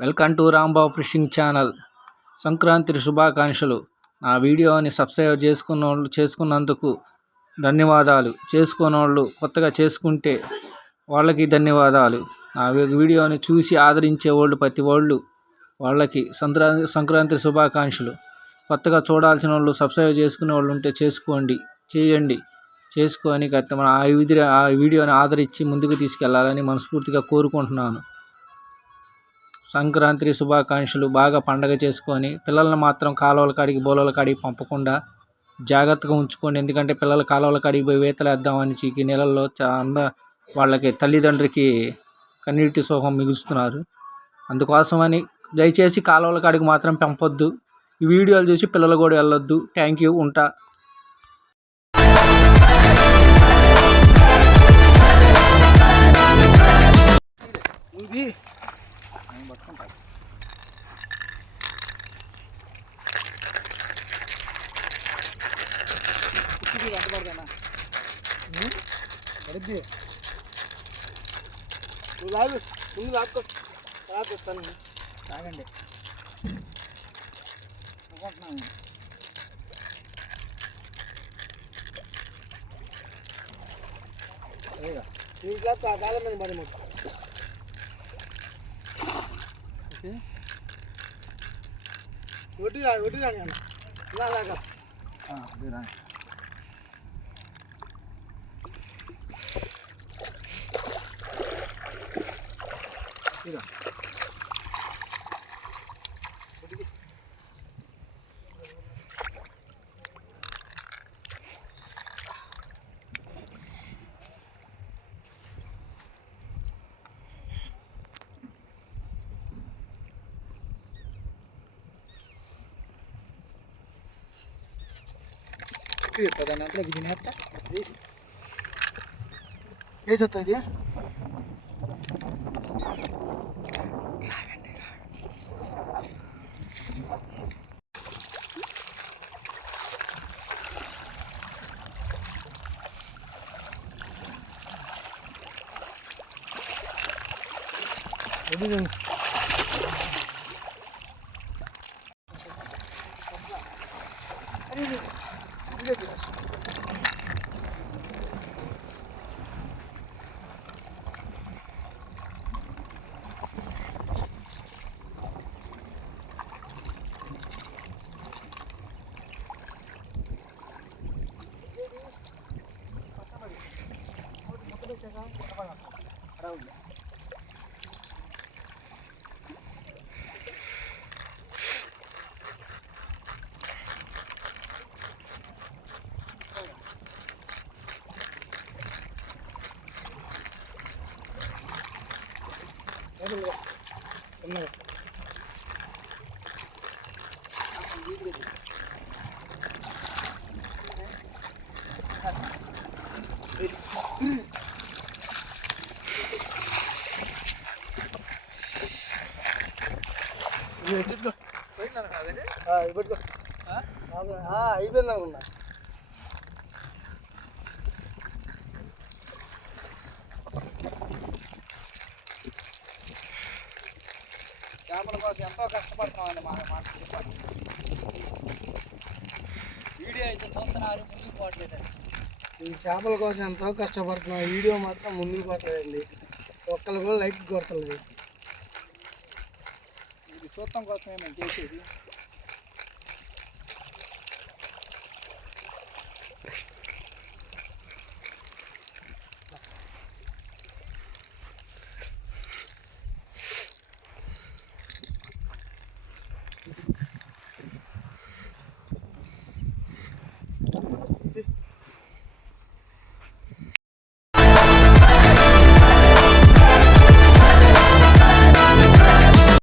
Welcome to Rambabu fishing channel. Sankranti శుభాకాంక్షలు. నా వీడియోని సబ్స్క్రైబ్ చేసుకున్నందుకు ధన్యవాదాలు. చేసుకోనోళ్ళు కొత్తగా చేసుకుంటే వాళ్ళకి ధన్యవాదాలు. నా వీడియోని చూసి ఆదరించే వాళ్ళు ప్రతి వాళ్ళు వాళ్ళకి సంక్రాంతి శుభాకాంక్షలు. కొత్తగా చూడాల్సిన వాళ్ళు సబ్స్క్రైబ్ చేసుకునే వాళ్ళు ఉంటే చేయండి. చేసుకొని మన ఆ వీడియోని ఆదరించి ముందుకు తీసుకెళ్లాలని మనస్ఫూర్తిగా కోరుకుంటున్నాను. సంక్రాంతి శుభాకాంక్షలు. బాగా పండగ చేసుకొని పిల్లల్ని మాత్రం కాలువల కాడికి బోలల కాడికి పంపకుండా జాగ్రత్తగా ఉంచుకోండి. ఎందుకంటే పిల్లలు కాలువల కాడికి పోయి ఈతలేద్దామని చీకి నీళ్ళల్లో వాళ్ళకి తల్లిదండ్రికి కన్నీటి సోహం మిగులుస్తున్నారు. అందుకోసమని దయచేసి కాలువల కాడికి మాత్రం పంపొద్దు. ఈ వీడియోలు చూసి పిల్లలు కూడా వెళ్ళొద్దు. Thank you. ఉంటా. తాగండి. ఒట్టి రాని అన్న ఇలాగా ఇదా ప్రధానంగా తినేస్తా వేసేస్తా ఇది. అయిపోయింది అనుకున్నా. చేపల కోసం ఎంతో కష్టపడుతున్నామండి. మాట చెప్పాలి. వీడియో అయితే చూస్తున్నారు, ముందుకు పోవట్లేదండి. ఈ చేపల కోసం ఎంతో కష్టపడుతున్నాం. వీడియో మాత్రం ముందుకు పోతుందండి. ఒక్కరు కూడా లైక్ కొడతలేదు. ఇది చూడటం కోసమే మేము చేసేది.